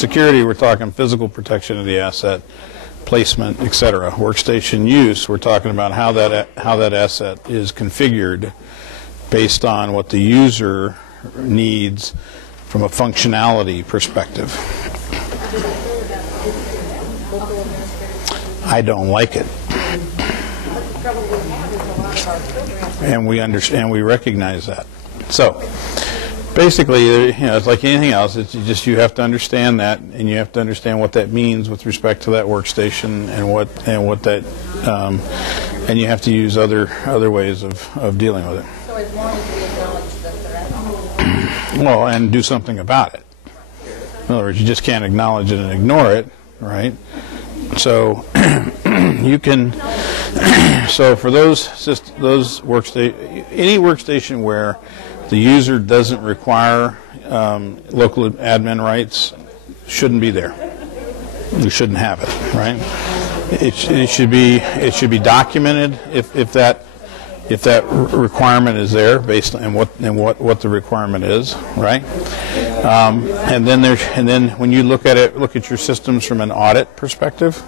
Security, we're talking physical protection of the asset, placement, etc. Workstation use, we're talking about how that asset is configured based on what the user needs from a functionality perspective. I don't like it. And we understand, we recognize that. So basically, it's like anything else. It's just you have to understand that, and you have to understand what that means with respect to that workstation, and and you have to use other ways of dealing with it. So as long as we acknowledge the threat. Well, and do something about it. In other words, you just can't acknowledge it and ignore it, right? So you can. So for those workstation, any workstation where the user doesn't require local admin rights shouldn't be there. You shouldn't have it, right? It should be documented if that requirement is there based on what the requirement is, right? And then when you look at your systems from an audit perspective,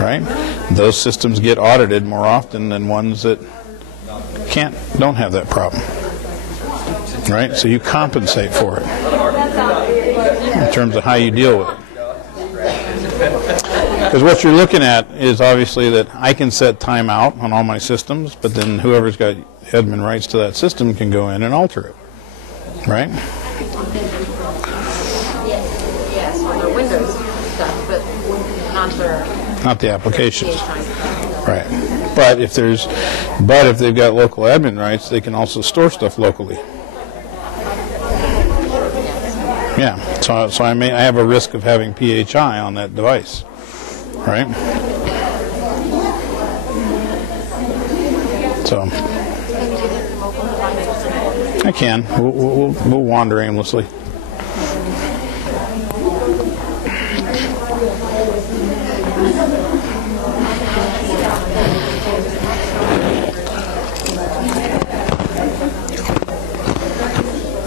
right? Those systems get audited more often than ones that don't have that problem. Right? So you compensate for it in terms of how you deal with it. Because what you're looking at is obviously that I can set timeout on all my systems, but then whoever's got admin rights to that system can go in and alter it. Right? Yes, on the Windows stuff, but not the applications. Right. But if they've got local admin rights, they can also store stuff locally. Yeah, so I have a risk of having PHI on that device, right? So I can. We'll wander aimlessly.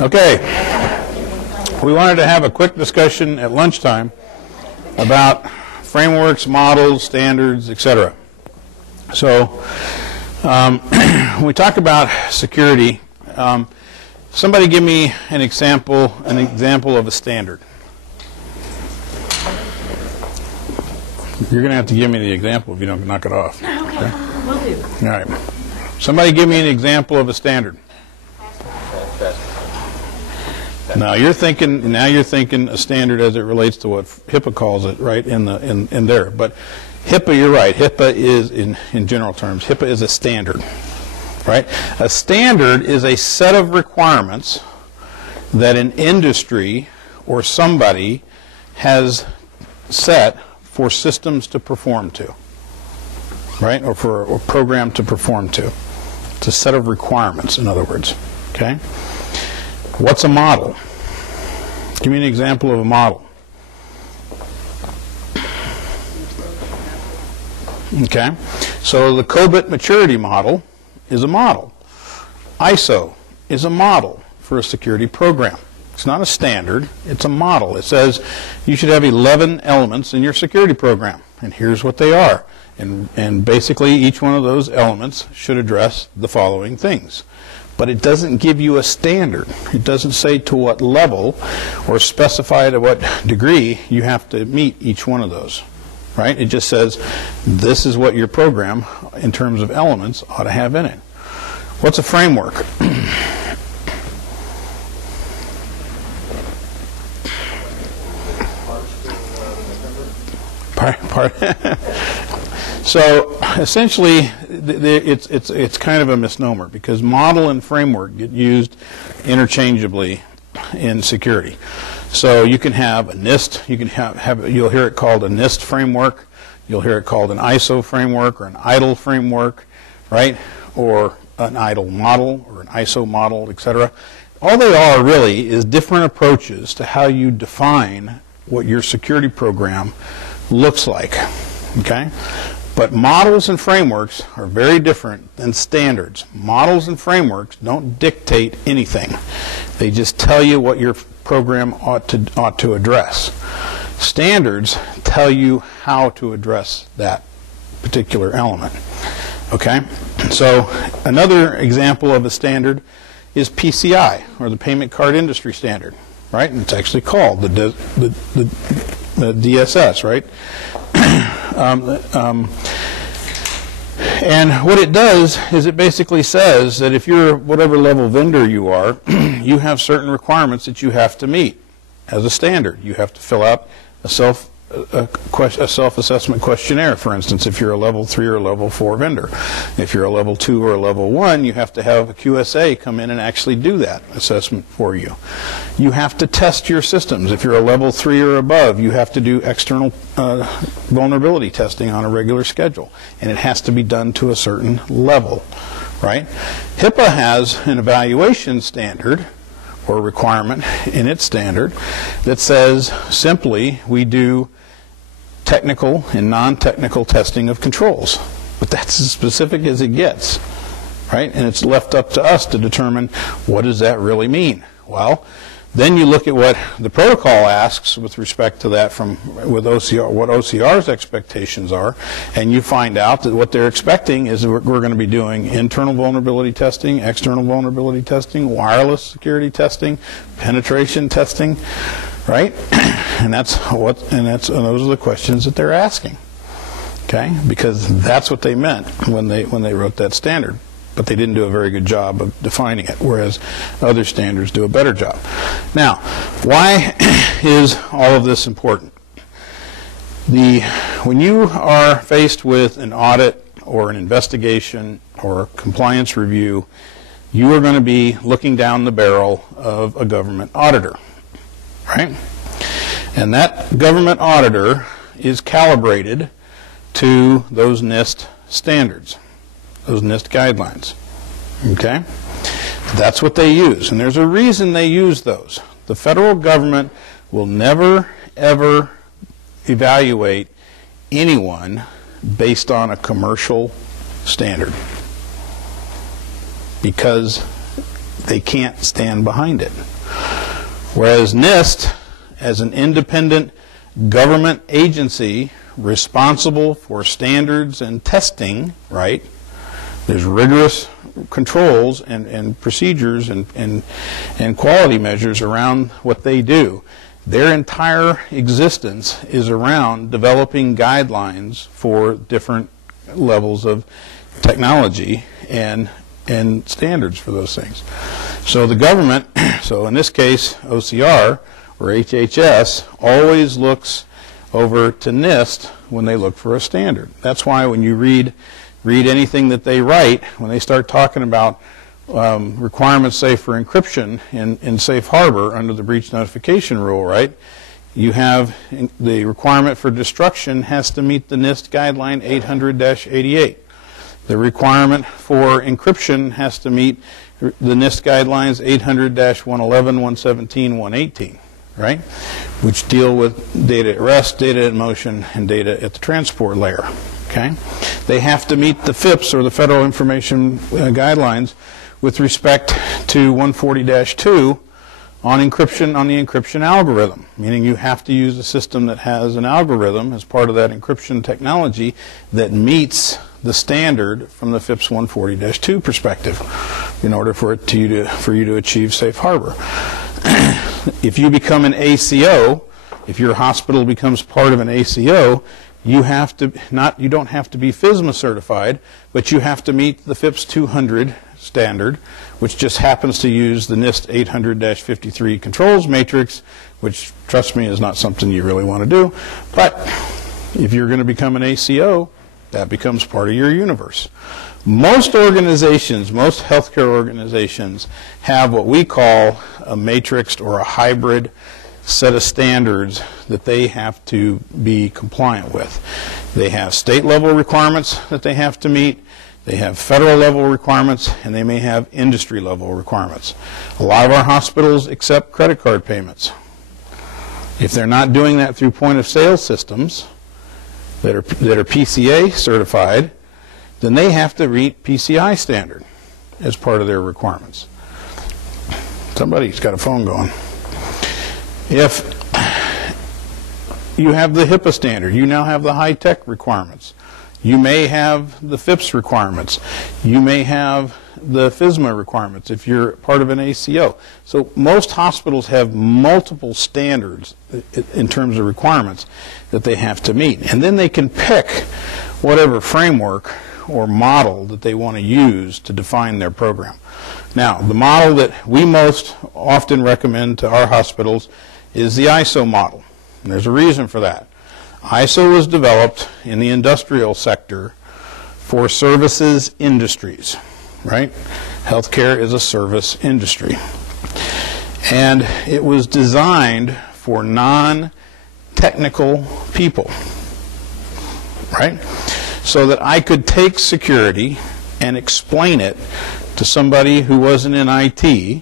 Okay. We wanted to have a quick discussion at lunchtime about frameworks, models, standards, etc. So when we talk about security, somebody give me an example of a standard. You're going to have to give me the example if you don't knock it off. Okay. Will do. All right. Somebody give me an example of a standard. Now you're thinking a standard as it relates to what HIPAA calls it, right, in there. But HIPAA, you're right. HIPAA is, in general terms, HIPAA is a standard, right? A standard is a set of requirements that an industry or somebody has set for systems to perform to, right, or for a program to perform to. It's a set of requirements, in other words, okay? What's a model? Give me an example of a model. Okay, so the COBIT maturity model is a model. ISO is a model for a security program. It's not a standard, it's a model. It says you should have 11 elements in your security program, and here's what they are. And basically each one of those elements should address the following things. But it doesn't give you a standard. It doesn't say to what level or specify to what degree you have to meet each one of those, right? It just says this is what your program, in terms of elements, ought to have in it. What's a framework? So essentially, it's kind of a misnomer because model and framework get used interchangeably in security. So you can have a NIST. You can you'll hear it called a NIST framework. You'll hear it called an ISO framework or an IDLE framework, right? Or an IDLE model or an ISO model, etc. All they are really is different approaches to how you define what your security program looks like. Okay? But models and frameworks are very different than standards. Models and frameworks don't dictate anything. They just tell you what your program ought to address. Standards tell you how to address that particular element. Okay? So another example of a standard is PCI, or the Payment Card Industry Standard, right? And it's actually called the DSS, right? And what it does is it basically says that if you're whatever level vendor you are, you have certain requirements that you have to meet as a standard. You have to fill out a self-assessment questionnaire, for instance, if you're a level 3 or level 4 vendor. If you're a level 2 or a level 1, you have to have a QSA come in and actually do that assessment for you. You have to test your systems. If you're a level 3 or above, you have to do external vulnerability testing on a regular schedule, and it has to be done to a certain level, right? HIPAA has an evaluation standard or requirement in its standard that says simply we do technical and non-technical testing of controls. But that's as specific as it gets, right? And it's left up to us to determine what does that really mean. Well, then you look at what the protocol asks with respect to that with OCR, what OCR's expectations are, and you find out that what they're expecting is we're going to be doing internal vulnerability testing, external vulnerability testing, wireless security testing, penetration testing, right? And those are the questions that they're asking. Okay? Because that's what they meant when they wrote that standard. But they didn't do a very good job of defining it, whereas other standards do a better job. Now, why is all of this important? When you are faced with an audit or an investigation or a compliance review, you are going to be looking down the barrel of a government auditor, right? And that government auditor is calibrated to those NIST standards, those NIST guidelines. Okay? That's what they use. And there's a reason they use those. The federal government will never, ever evaluate anyone based on a commercial standard because they can't stand behind it. Whereas NIST, as an independent government agency responsible for standards and testing, right? There's rigorous controls and procedures and quality measures around what they do. Their entire existence is around developing guidelines for different levels of technology and standards for those things. So the government, so in this case OCR or HHS, always looks over to NIST when they look for a standard. That's why when you read anything that they write, when they start talking about requirements, say, for encryption in safe harbor under the breach notification rule, right? You have the requirement for destruction has to meet the NIST guideline 800-88. The requirement for encryption has to meet the NIST guidelines 800-111, 117, 118, right? Which deal with data at rest, data in motion, and data at the transport layer. Okay? They have to meet the FIPS, or the Federal Information Guidelines, with respect to 140-2 on encryption, on the encryption algorithm, meaning you have to use a system that has an algorithm as part of that encryption technology that meets the standard from the FIPS 140-2 perspective in order for you to achieve safe harbor. If you become an ACO, if your hospital becomes part of an ACO, you don't have to be FISMA certified, but you have to meet the FIPS 200 standard, which just happens to use the NIST 800-53 controls matrix, which, trust me, is not something you really want to do. But if you're going to become an ACO, that becomes part of your universe. Most organizations, most healthcare organizations, have what we call a matrixed or a hybrid set of standards that they have to be compliant with. They have state-level requirements that they have to meet, they have federal-level requirements, and they may have industry-level requirements. A lot of our hospitals accept credit card payments. If they're not doing that through point-of-sale systems that are PCA certified, then they have to meet PCI standard as part of their requirements. Somebody's got a phone going. If you have the HIPAA standard. You now have the high-tech requirements. You may have the FIPS requirements. You may have the FSMA requirements if you're part of an ACO. So most hospitals have multiple standards in terms of requirements that they have to meet. And then they can pick whatever framework or model that they want to use to define their program. Now, the model that we most often recommend to our hospitals is the ISO model. And there's a reason for that. ISO was developed in the industrial sector for services industries, right? Healthcare is a service industry. And it was designed for non-technical people, right? So that I could take security and explain it to somebody who wasn't in IT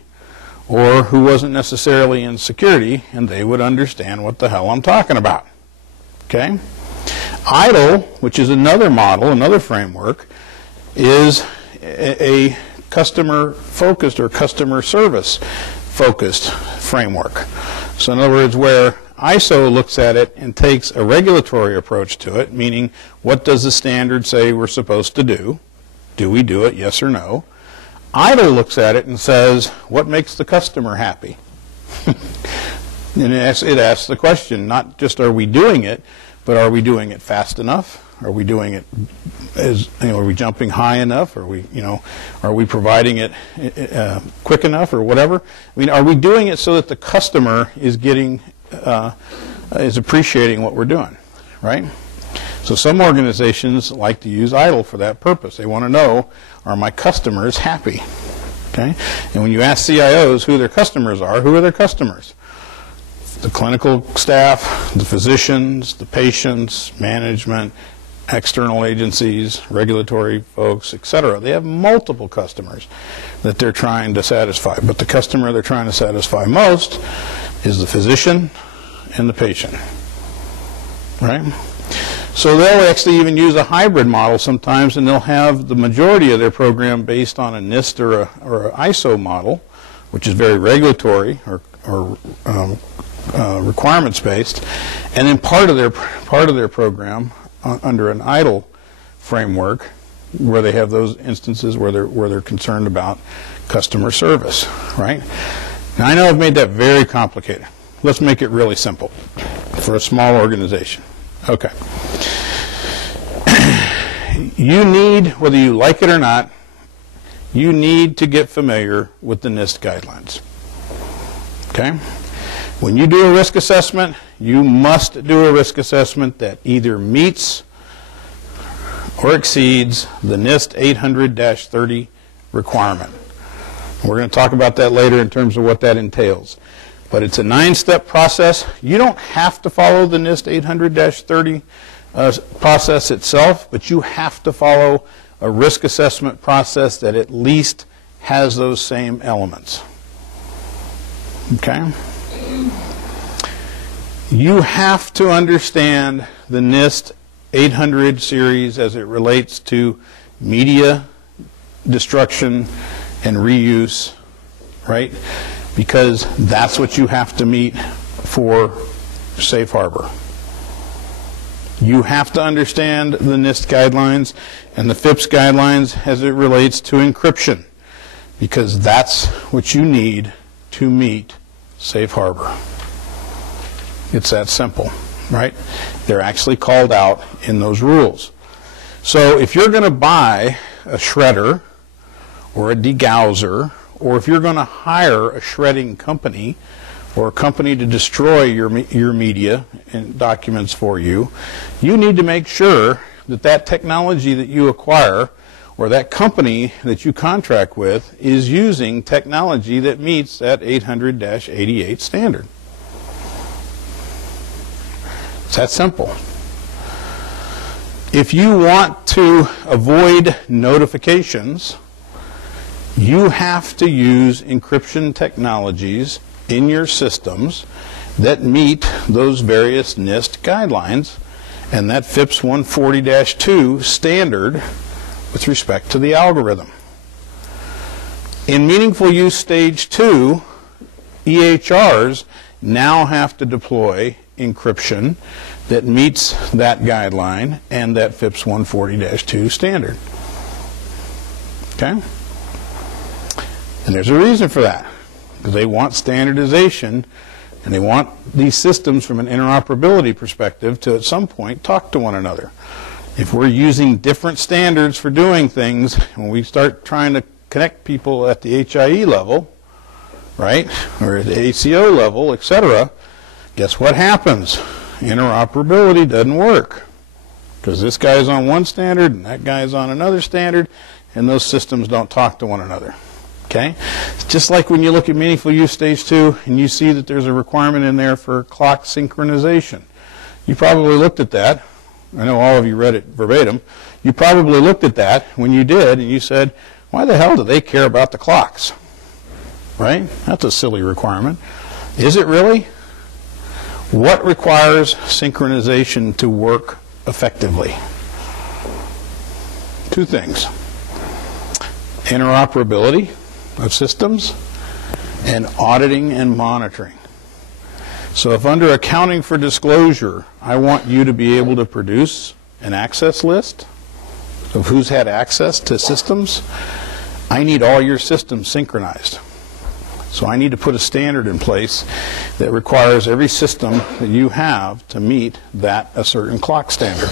or who wasn't necessarily in security, and they would understand what the hell I'm talking about. Okay? IDLE, which is another model, another framework, is a customer-focused or customer service-focused framework. So in other words, where ISO looks at it and takes a regulatory approach to it, meaning what does the standard say we're supposed to do? Do we do it, yes or no? IDLE looks at it and says, what makes the customer happy? And it asks the question, not just are we doing it, but are we doing it fast enough? Are we doing it are we jumping high enough? Are we, are we providing it quick enough or whatever? I mean, are we doing it so that the customer is getting, is appreciating what we're doing, right? So some organizations like to use IDLE for that purpose. They want to know, are my customers happy? Okay? And when you ask CIOs who their customers are, who are their customers? The clinical staff, the physicians, the patients, management, external agencies, regulatory folks, etc. They have multiple customers that they're trying to satisfy. But the customer they're trying to satisfy most is the physician and the patient. Right? So they'll actually even use a hybrid model sometimes, and they'll have the majority of their program based on a NIST or an ISO model, which is very regulatory or requirements based, and then part of their program under an IDLE framework, where they have those instances where they're concerned about customer service. Right? Now I know I've made that very complicated. Let's make it really simple for a small organization. Okay. You need, whether you like it or not, you need to get familiar with the NIST guidelines. Okay? When you do a risk assessment, you must do a risk assessment that either meets or exceeds the NIST 800-30 requirement. We're going to talk about that later in terms of what that entails. But it's a 9-step process. You don't have to follow the NIST 800-30 process itself, but you have to follow a risk assessment process that at least has those same elements. Okay? You have to understand the NIST 800 series as it relates to media destruction and reuse, right? Because that's what you have to meet for safe harbor. You have to understand the NIST guidelines and the FIPS guidelines as it relates to encryption, because that's what you need to meet safe harbor. It's that simple, right? They're actually called out in those rules. So if you're going to buy a shredder or a degausser, or if you're going to hire a shredding company or a company to destroy your media and documents for you, you need to make sure that that technology that you acquire or that company that you contract with is using technology that meets that 800-88 standard. It's that simple. If you want to avoid notifications, you have to use encryption technologies in your systems that meet those various NIST guidelines and that FIPS 140-2 standard with respect to the algorithm. In Meaningful Use Stage 2, EHRs now have to deploy encryption that meets that guideline and that FIPS 140-2 standard. Okay? And there's a reason for that, because they want standardization, and they want these systems from an interoperability perspective to at some point talk to one another. If we're using different standards for doing things, when we start trying to connect people at the HIE level, right, or at the ACO level, etc., guess what happens? Interoperability doesn't work, because this guy's on one standard and that guy's on another standard, and those systems don't talk to one another. Okay? It's just like when you look at Meaningful Use Stage 2 and you see that there's a requirement in there for clock synchronization. You probably looked at that. I know all of you read it verbatim. You probably looked at that when you did and you said, why the hell do they care about the clocks? Right? That's a silly requirement. Is it really? What requires synchronization to work effectively? Two things. Interoperability of systems and auditing and monitoring. So if under accounting for disclosure, I want you to be able to produce an access list of who's had access to systems, I need all your systems synchronized. So I need to put a standard in place that requires every system that you have to meet a certain clock standard.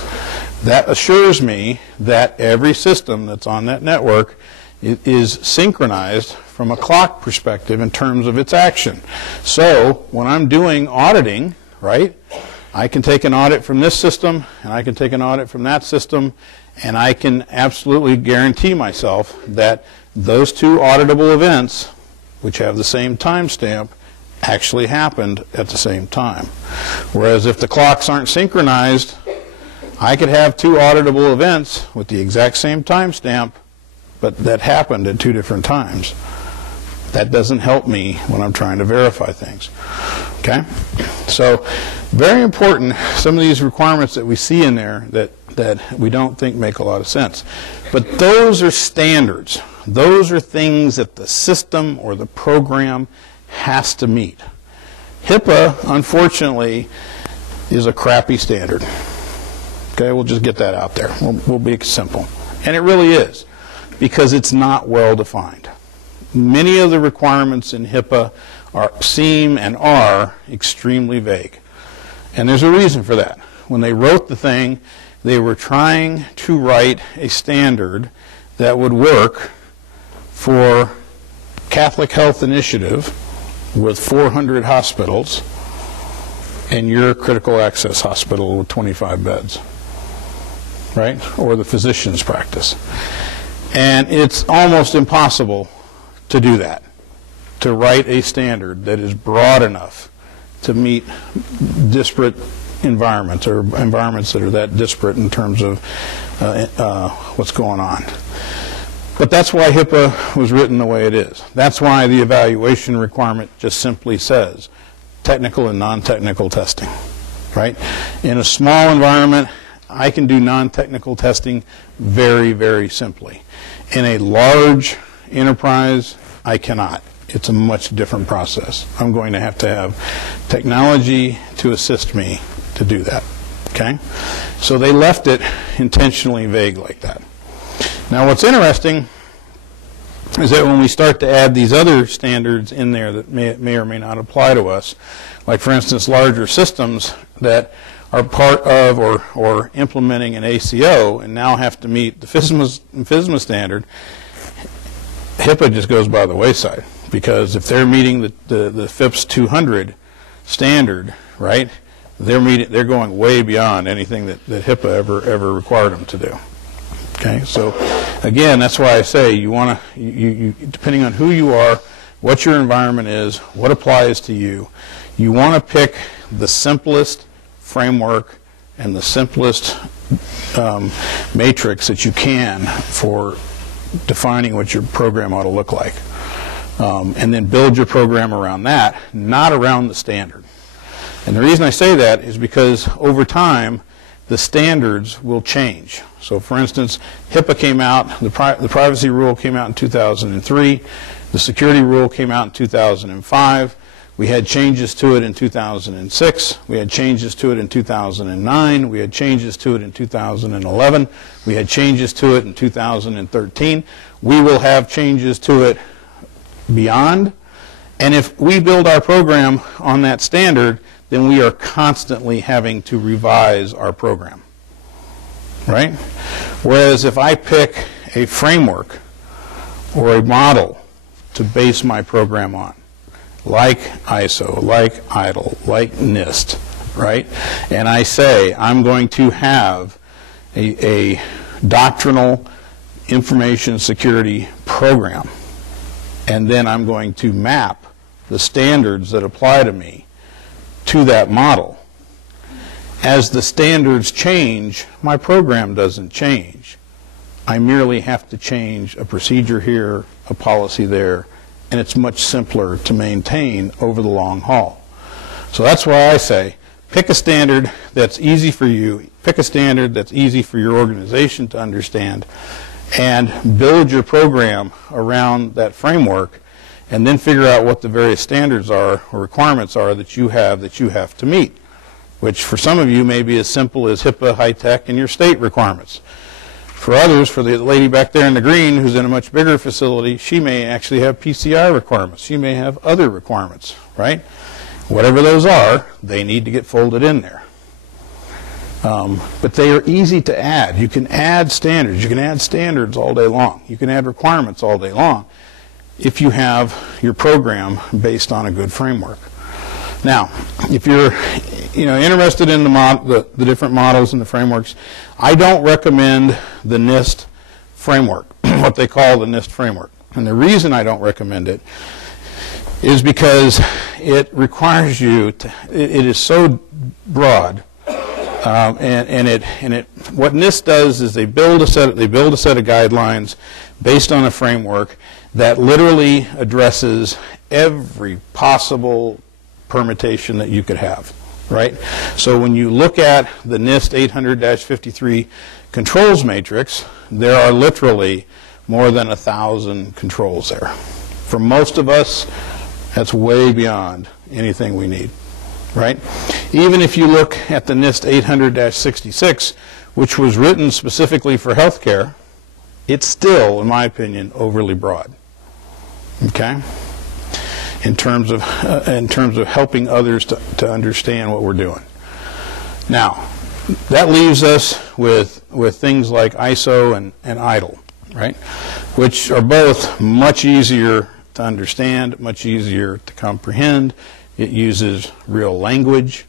That assures me that every system that's on that network is synchronized from a clock perspective in terms of its action. So when I'm doing auditing, right, I can take an audit from this system and I can take an audit from that system, and I can absolutely guarantee myself that those two auditable events, which have the same timestamp, actually happened at the same time. Whereas if the clocks aren't synchronized, I could have two auditable events with the exact same timestamp, but that happened at two different times. That doesn't help me when I'm trying to verify things. Okay? So, very important, some of these requirements that we see in there that we don't think make a lot of sense. But those are standards. Those are things that the system or the program has to meet. HIPAA, unfortunately, is a crappy standard. Okay, we'll just get that out there. We'll be simple. And it really is, because it's not well defined. Many of the requirements in HIPAA seem and are extremely vague. And there's a reason for that. When they wrote the thing, they were trying to write a standard that would work for Catholic Health Initiative with 400 hospitals and your critical access hospital with 25 beds, right? Or the physician's practice. And it's almost impossible to do that, to write a standard that is broad enough to meet disparate environments, or environments that are that disparate in terms of what's going on. But that's why HIPAA was written the way it is. That's why the evaluation requirement just simply says technical and non-technical testing, right? In a small environment, I can do non-technical testing very, very simply. In a large enterprise, I cannot. It's a much different process. I'm going to have technology to assist me to do that, okay? So they left it intentionally vague like that. Now what's interesting is that when we start to add these other standards in there that may or may not apply to us, like for instance larger systems that are part of or implementing an ACO and now have to meet the FSMA standard, HIPAA just goes by the wayside, because if they're meeting the FIPS 200 standard, right, they're going way beyond anything that HIPAA ever required them to do. Okay, so again, that's why I say you want to, depending on who you are, what your environment is, what applies to you, you want to pick the simplest framework and the simplest matrix that you can for defining what your program ought to look like. And then build your program around that, not around the standard. And the reason I say that is because over time, the standards will change. So for instance, HIPAA came out, the privacy rule came out in 2003, the security rule came out in 2005. We had changes to it in 2006. We had changes to it in 2009. We had changes to it in 2011. We had changes to it in 2013. We will have changes to it beyond. And if we build our program on that standard, then we are constantly having to revise our program, right? Whereas if I pick a framework or a model to base my program on, like ISO, like IDLE, like NIST, right? And I say I'm going to have a doctrinal information security program, and then I'm going to map the standards that apply to me to that model. As the standards change, my program doesn't change. I merely have to change a procedure here, a policy there, and it's much simpler to maintain over the long haul. So that's why I say, pick a standard that's easy for you, pick a standard that's easy for your organization to understand, and build your program around that framework, and then figure out what the various standards are or requirements are that you have to meet, which for some of you may be as simple as HIPAA, high-tech, and your state requirements. For others, for the lady back there in the green who's in a much bigger facility, she may actually have PCI requirements. She may have other requirements, right? Whatever those are, they need to get folded in there. But they are easy to add. You can add standards. You can add standards all day long. You can add requirements all day long if you have your program based on a good framework. Now, if you're interested in the different models and the frameworks, I don't recommend the NIST framework, what they call the NIST framework. And the reason I don't recommend it is because it requires you to, it is so broad, what NIST does is they build a set of guidelines based on a framework that literally addresses every possible permutation that you could have, right? So when you look at the NIST 800-53 controls matrix, there are literally more than 1,000 controls there. For most of us, that's way beyond anything we need, right? Even if you look at the NIST 800-66, which was written specifically for healthcare, it's still, in my opinion, overly broad, okay? In terms of helping others to understand what we're doing. Now, that leaves us with things like ISO and IDLE, right? Which are both much easier to understand, much easier to comprehend. It uses real language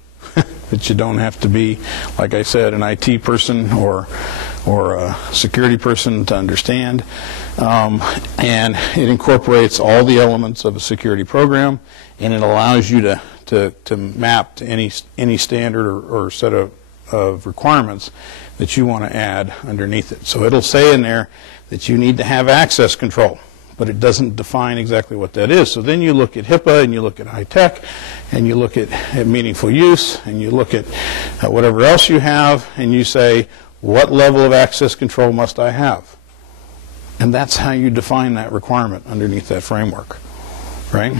that you don't have to be, like I said, an IT person or a security person to understand. And it incorporates all the elements of a security program, and it allows you to map to any standard or set of requirements that you want to add underneath it. So it'll say in there that you need to have access control, but it doesn't define exactly what that is. So then you look at HIPAA, and you look at high-tech, and you look at meaningful use, and you look at whatever else you have, and you say, what level of access control must I have? And that's how you define that requirement underneath that framework, right?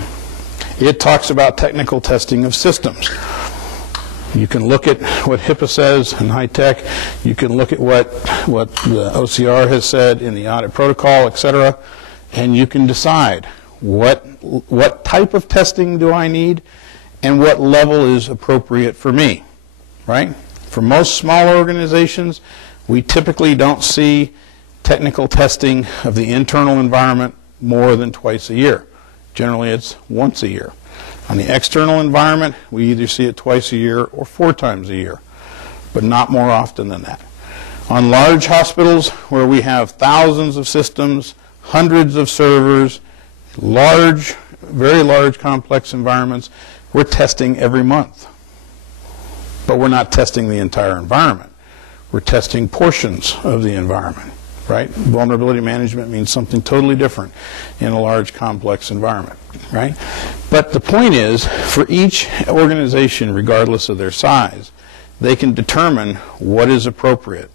It talks about technical testing of systems. You can look at what HIPAA says in high-tech. You can look at what the OCR has said in the audit protocol, et cetera, and you can decide what type of testing do I need and what level is appropriate for me, right? For most small organizations, we typically don't see technical testing of the internal environment more than twice a year. Generally, it's once a year. On the external environment, we either see it twice a year or 4 times a year, but not more often than that. On large hospitals where we have thousands of systems, hundreds of servers, large, very large complex environments, we're testing every month. But we're not testing the entire environment. We're testing portions of the environment, right? Vulnerability management means something totally different in a large complex environment, right? But the point is, for each organization, regardless of their size, they can determine what is appropriate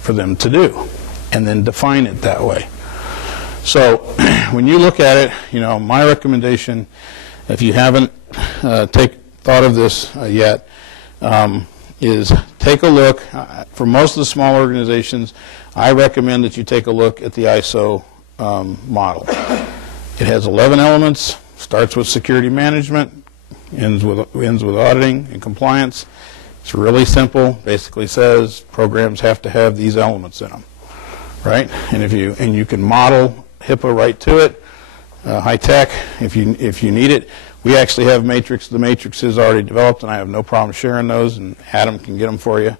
for them to do and then define it that way. So when you look at it, my recommendation if you haven't thought of this yet, is take a look. For most of the small organizations, I recommend that you take a look at the ISO model. It has 11 elements, starts with security management, ends with auditing and compliance. It's really simple. Basically says programs have to have these elements in them, right? And you can model HIPAA right to it. High tech, if you need it. We actually have matrix. The matrix is already developed, and I have no problem sharing those, and Adam can get them for you,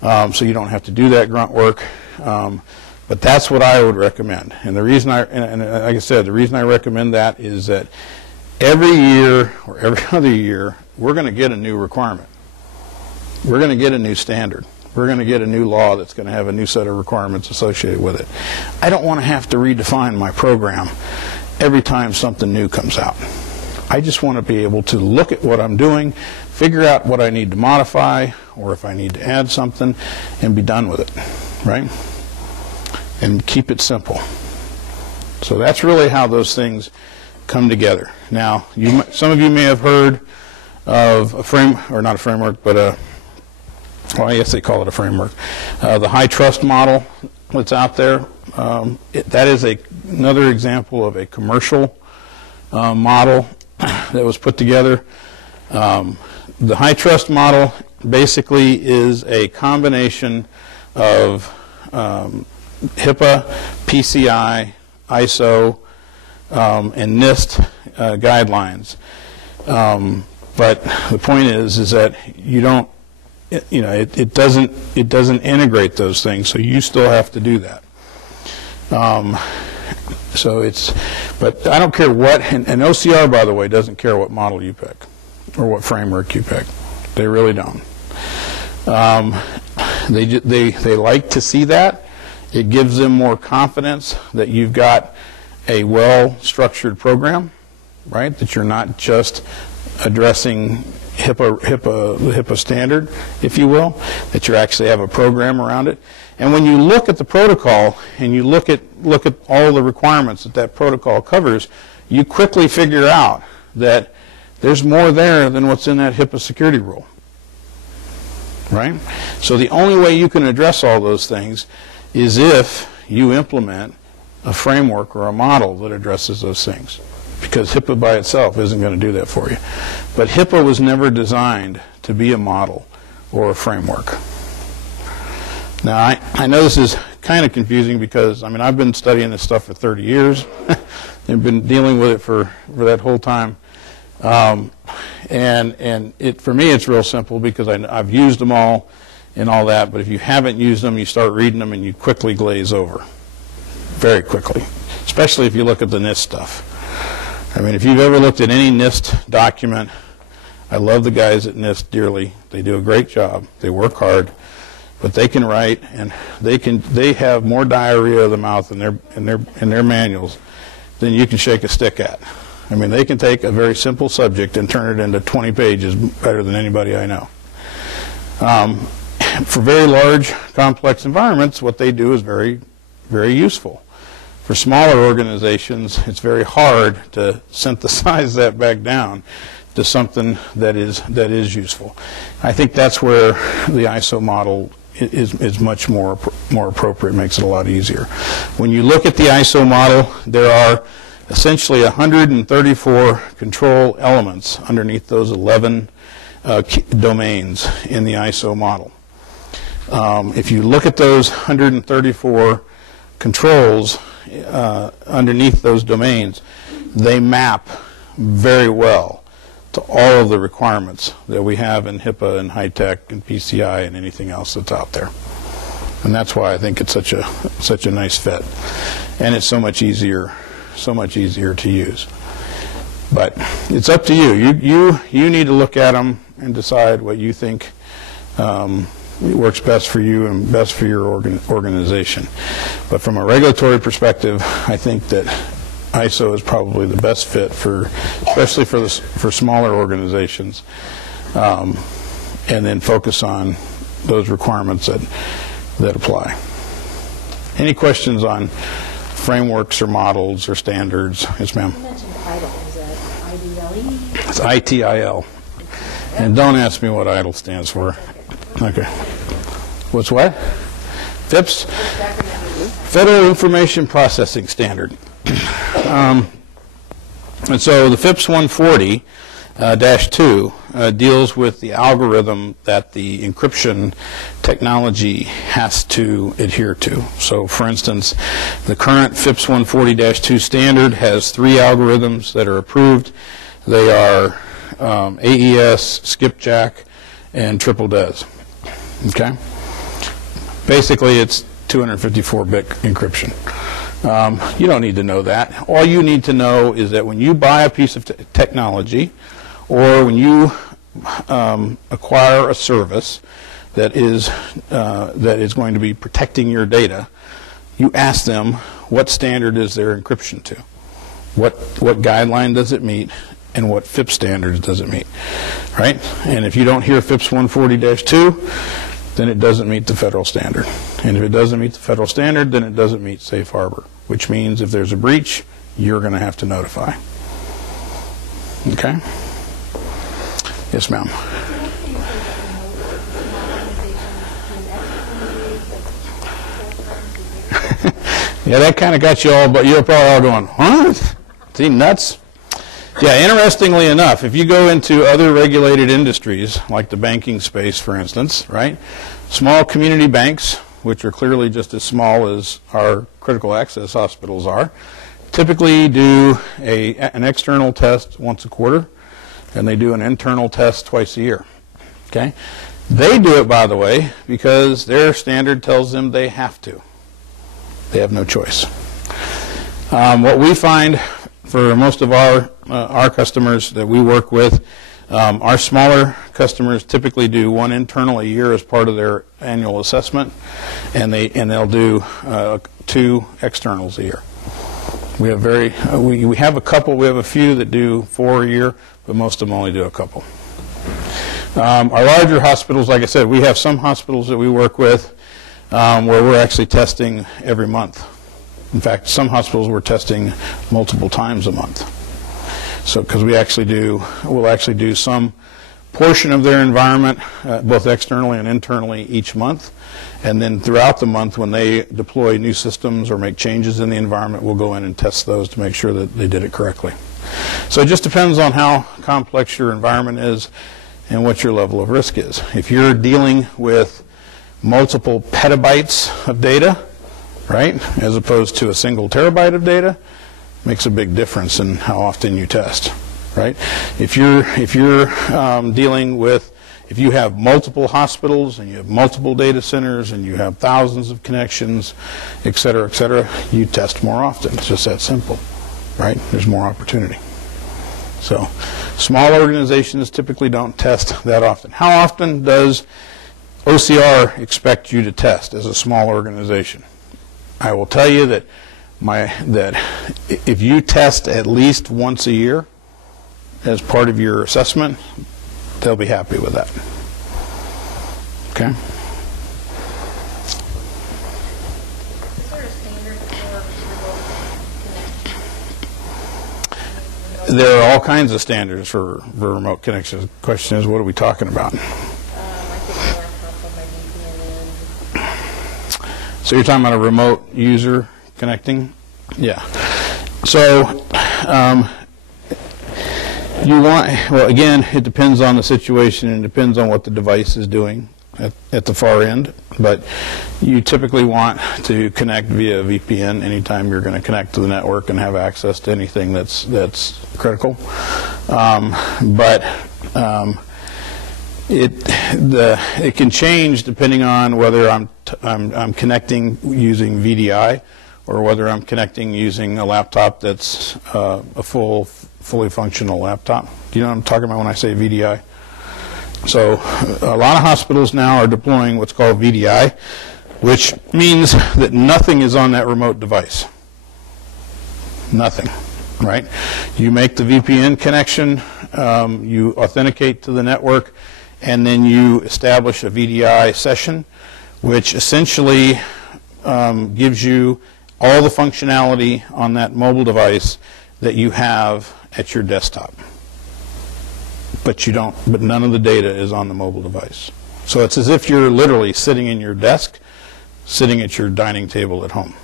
so you don't have to do that grunt work. But that's what I would recommend. And the reason like I said, the reason I recommend that is that every year or every other year, we're going to get a new requirement. We're going to get a new standard. We're going to get a new law that's going to have a new set of requirements associated with it. I don't want to have to redefine my program every time something new comes out. I just want to be able to look at what I'm doing, figure out what I need to modify, or if I need to add something, and be done with it, right? And keep it simple. So that's really how those things come together. Now, some of you may have heard of a not a framework, but well, I guess they call it a framework. The high trust model that's out there, that is another example of a commercial model that was put together. The high trust model basically is a combination of HIPAA, PCI, ISO, and NIST guidelines. But the point is that you don't, it doesn't integrate those things, so you still have to do that. But I don't care what, and OCR, by the way, doesn't care what model you pick or what framework you pick. They really don't. They like to see that. It gives them more confidence that you've got a well-structured program, right? That you're not just addressing the HIPAA standard, if you will, that you actually have a program around it. And when you look at the protocol and you look at all the requirements that protocol covers, you quickly figure out that there's more there than what's in that HIPAA security rule, right? So the only way you can address all those things is if you implement a framework or a model that addresses those things, because HIPAA by itself isn't going to do that for you. But HIPAA was never designed to be a model or a framework. Now, I know this is kind of confusing because, I mean, I've been studying this stuff for 30 years and been dealing with it for that whole time. And for me, it's real simple because I've used them all and all that. But if you haven't used them, you start reading them and you quickly glaze over, very quickly, especially if you look at the NIST stuff. I mean, if you've ever looked at any NIST document, I love the guys at NIST dearly. They do a great job. They work hard. But they can write, and they have more diarrhea of the mouth in their manuals than you can shake a stick at. I mean, they can take a very simple subject and turn it into 20 pages better than anybody I know. For very large, complex environments, what they do is very, very useful. For smaller organizations, it's very hard to synthesize that back down to something that is useful. I think that's where the ISO model is much more appropriate, makes it a lot easier. When you look at the ISO model, there are essentially 134 control elements underneath those 11 domains in the ISO model. If you look at those 134 controls underneath those domains, they map very well to all of the requirements that we have in HIPAA and high-tech and PCI and anything else that's out there. And that's why I think it's such a nice fit. And it's so much easier to use. But it's up to you. You need to look at them and decide what you think works best for you and best for your organization. But from a regulatory perspective, I think that ISO is probably the best fit especially for smaller organizations, and then focus on those requirements that apply. Any questions on frameworks or models or standards? Yes, ma'am. You mentioned IDLE. Is that IDLE? ITIL. And don't ask me what ITIL stands for. Okay. What's what? FIPS? Federal Information Processing Standard. And so the FIPS 140-2 deals with the algorithm that the encryption technology has to adhere to. So, for instance, the current FIPS 140-2 standard has 3 algorithms that are approved. They are AES, skipjack, and triple DES. Okay? Basically, it's 254-bit encryption. You don't need to know that. All you need to know is that when you buy a piece of technology, or when you acquire a service that is going to be protecting your data, you ask them what standard is their encryption to, what guideline does it meet, and what FIPS standards does it meet, right? And if you don't hear FIPS 140-2, then it doesn't meet the federal standard. And if it doesn't meet the federal standard, then it doesn't meet safe harbor, which means if there's a breach, you're going to have to notify. Okay? Yes, ma'am. Yeah, that kind of got you all, but you're probably all going, huh? See, nuts? Yeah, interestingly enough, if you go into other regulated industries, like the banking space, for instance, right? Small community banks, which are clearly just as small as our critical access hospitals are, typically do an external test once a quarter, and they do an internal test twice a year. Okay? They do it, by the way, because their standard tells them they have to. They have no choice. What we find for most of our customers that we work with, our smaller customers typically do one internal a year as part of their annual assessment, and they'll do 2 externals a year. We have we have a few that do 4 a year, but most of them only do a couple. Our larger hospitals, like I said, we have some hospitals that we work with where we're actually testing every month. In fact, some hospitals we're testing multiple times a month. So, because we'll actually do some portion of their environment, both externally and internally, each month. And then throughout the month, when they deploy new systems or make changes in the environment, we'll go in and test those to make sure that they did it correctly. So it just depends on how complex your environment is and what your level of risk is. If you're dealing with multiple petabytes of data, right, as opposed to a single terabyte of data, makes a big difference in how often you test, right? If you have multiple hospitals and you have multiple data centers and you have thousands of connections, et cetera, you test more often. It's just that simple, right? There's more opportunity. So small organizations typically don't test that often. How often does OCR expect you to test as a small organization? I will tell you that if you test at least once a year as part of your assessment, they'll be happy with that. Okay? Is there a standard for remote connection? There are all kinds of standards for remote connections. The question is, what are we talking about? I think my laptop on my VPN. So you're talking about a remote user connecting? Yeah. So well, again, it depends on the situation and it depends on what the device is doing at the far end. But you typically want to connect via VPN anytime you're going to connect to the network and have access to anything that's critical. It can change depending on whether I'm connecting using VDI or whether I'm connecting using a laptop that's a fully functional laptop. Do you know what I'm talking about when I say VDI? So a lot of hospitals now are deploying what's called VDI, which means that nothing is on that remote device. Nothing, right? You make the VPN connection, you authenticate to the network, and then you establish a VDI session, which essentially gives you all the functionality on that mobile device that you have at your desktop. but you don't. But none of the data is on the mobile device. So it's as if you're literally sitting in your desk, sitting at your dining table at home,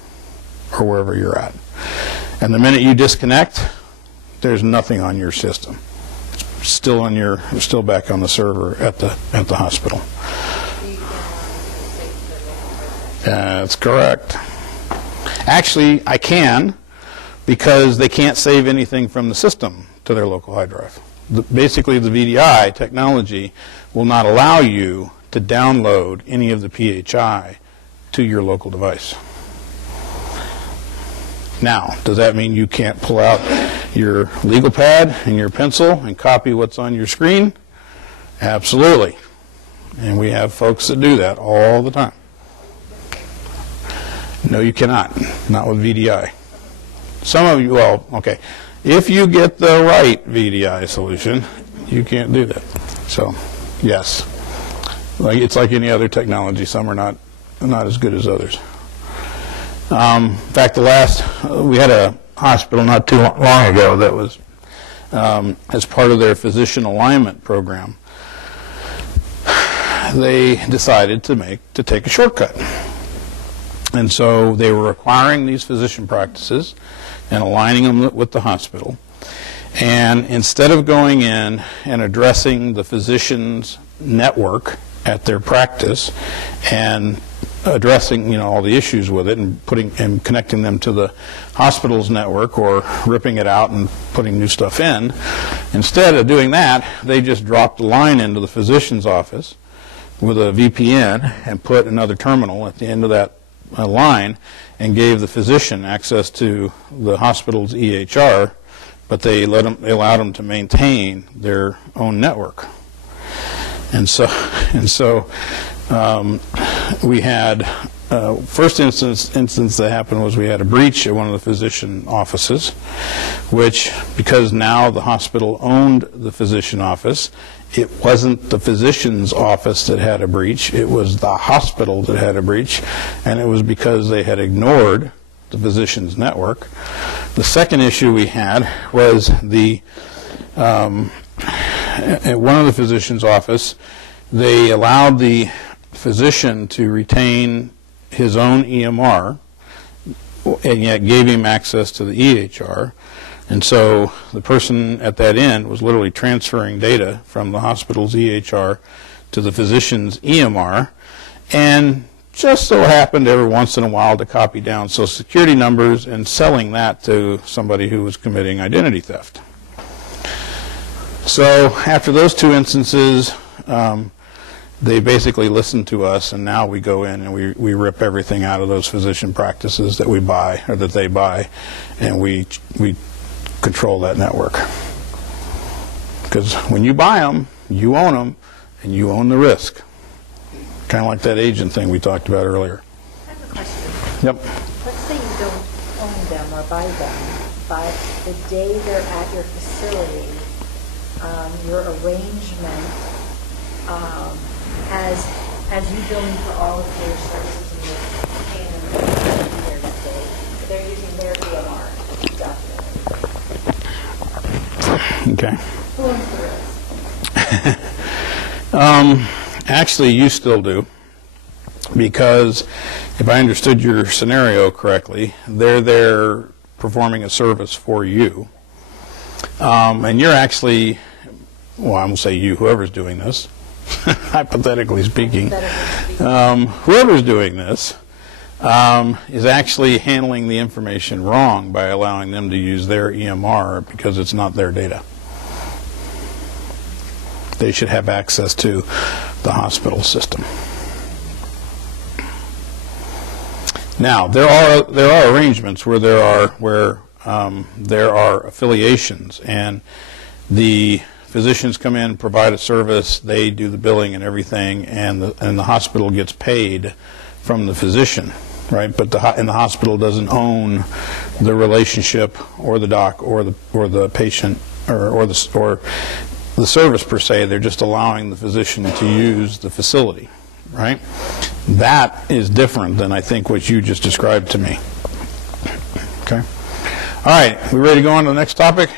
or wherever you're at. And the minute you disconnect, there's nothing on your system. It's still back on the server at the hospital. That's correct. Actually, I can, because they can't save anything from the system to their local hard drive. Basically, the VDI technology will not allow you to download any of the PHI to your local device. Now, does that mean you can't pull out your legal pad and your pencil and copy what's on your screen? Absolutely. And we have folks that do that all the time. No, you cannot. Not with VDI. Some of you, well, okay. If you get the right VDI solution, you can't do that. So, yes. It's like any other technology. Some are not as good as others. In fact, we had a hospital not too long ago that was, as part of their physician alignment program, they decided to take a shortcut. And so they were acquiring these physician practices and aligning them with the hospital. And instead of going in and addressing the physician's network at their practice and addressing all the issues with it and connecting them to the hospital's network or ripping it out and putting new stuff in, instead of doing that, they just dropped a line into the physician's office with a VPN and put another terminal at the end of that line and gave the physician access to the hospital's EHR, but they allowed them to maintain their own network. And so we had first instance that happened was we had a breach at one of the physician offices, which, because now the hospital owned the physician office, it wasn't the physician's office that had a breach, it was the hospital that had a breach, and it was because they had ignored the physician's network. The second issue we had was at one of the physician's office, they allowed the physician to retain his own EMR and yet gave him access to the EHR. And so the person at that end was literally transferring data from the hospital's EHR to the physician's EMR, and just so happened every once in a while to copy down Social Security numbers and selling that to somebody who was committing identity theft. So after those two instances, they basically listened to us, and now we go in and we rip everything out of those physician practices that we buy or that they buy, and we control that network. Because when you buy them, you own them, and you own the risk. Kind of like that agent thing we talked about earlier. I have a question. Yep. Let's say you don't own them or buy them, but the day they're at your facility, your arrangement has you billing for all of their services and you're paying them there that day. They're using their EMR document. Okay. Who owns the risk? Actually, you still do, because if I understood your scenario correctly, they're there performing a service for you, and you're actually, well, I'm going to say you, whoever's doing this, hypothetically speaking, whoever's doing this is actually handling the information wrong by allowing them to use their EMR because it's not their data. They should have access to the hospital system. Now, there are arrangements where there are affiliations, and the physicians come in, provide a service, they do the billing and everything, and the hospital gets paid from the physician, right? But the hospital doesn't own the relationship or the doc or the patient or the service per se. They're just allowing the physician to use the facility, right? That is different than I think what you just described to me. Okay. All right, we ready to go on to the next topic?